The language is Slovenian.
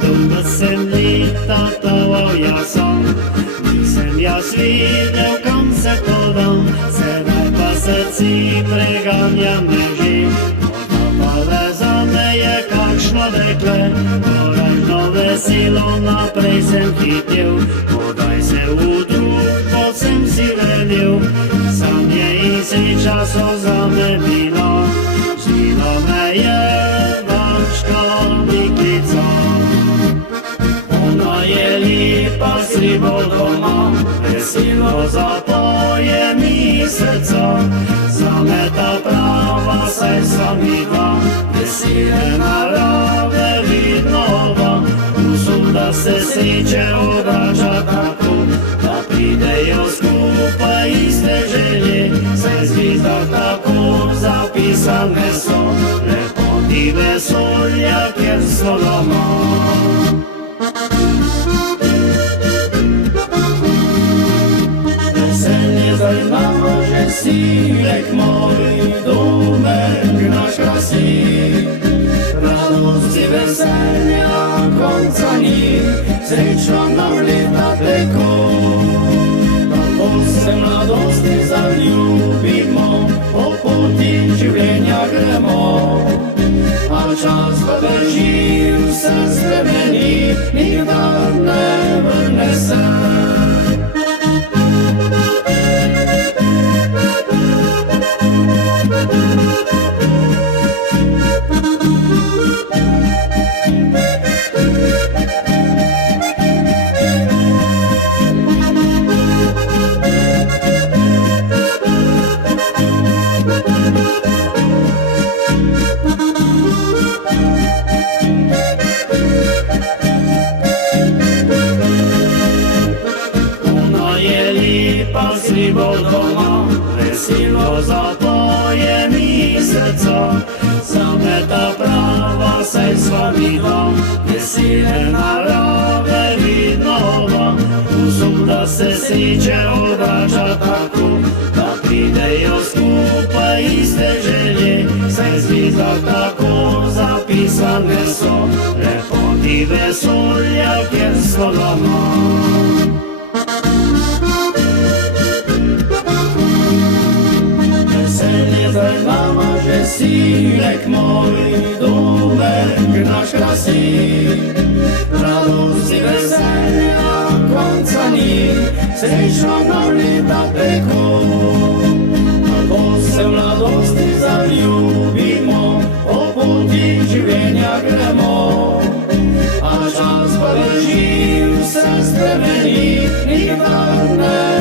Dlho sem leta toval jaz som, nisem jaz videl, kam se podam, sedaj pa srci preganja me že. Morda pa za me je kakšno dekle, korajžno veselo naprej sem hitel, podaj se v družbo sem si velil, sanje in sreča so za me bilo, žila me je vaška deklica. Ona je lepa, srebo doma, veselo zapoje mi srca, za me ta prava, saj sva mi dva, vesele narave vidnova, usum, da se sreče obrača tako, da pridejo skupaj iste želje, saj zvizda tako zapisane so, lepoti vesolja, kjer so doma. Veselje zdaj imamo že silek moj, domek naš krasi, radosti veselja konca ni, srečno nam leta teko. Tako se mladosti zaljubimo, po poti življenja gremo, a čas pa drži, vse spremeni, nikdar ne vrne se. Pa si bo doma, veselo zapoje mi srca, za me ta prava, saj sva mi dva, vesele narave vidnova, usum, da se sreče obrača tako, da pridejo skupaj iste želje, saj zvizda tako zapisane so, lepoti vesolja, kjer so doma. Zdaj imamo že silek moj, domek naš krasi, radosti veselja konca ni, srečno nam leta teko. Tako se v mladosti zaljubimo, po poti življenja gremo, a čas pa drži, vse spremeni, nikdar ne